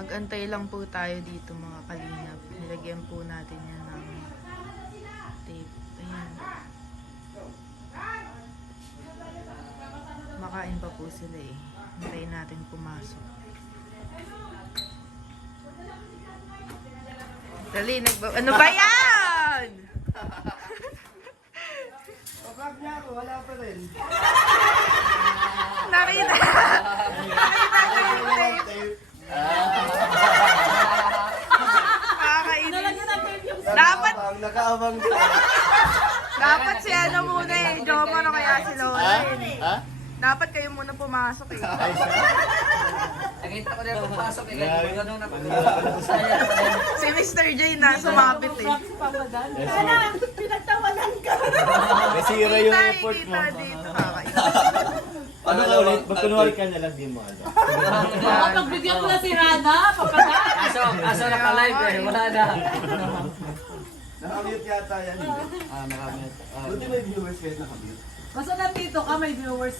Mag-antay lang po tayo dito mga kalingap. Nilagyan po natin yan ng tape. Ayan. Makain pa po sila eh. Hintayin natin pumasok. Dali, ano ba yan? Kapag niya ako, wala pa rin. Nakita! Nakita ko yung tape. Nakakainis. Dapat, Nakaabang ka. dapat si ano muna eh. Jomar o kaya si Lola eh. Ha? Dapat kayo muna pumasok eh. Ay, siya? Nakita ko na yung pagpasok eh. Ganun na Si Mr. J na sumapit eh. Sana, pinagtawanan ka. Nasira yung Kita, effort mo. kita dito. Kakainis. Ano ka ulit? Magkunwari ka na lang, di mo alam. Pagbigyan ko na si Hana, papagaan. Kaso naka-live eh. Wala na. Nakamute yata yan. Nakamit. Buti may viewers kahit nakamute. Basta nandito ka, may viewers.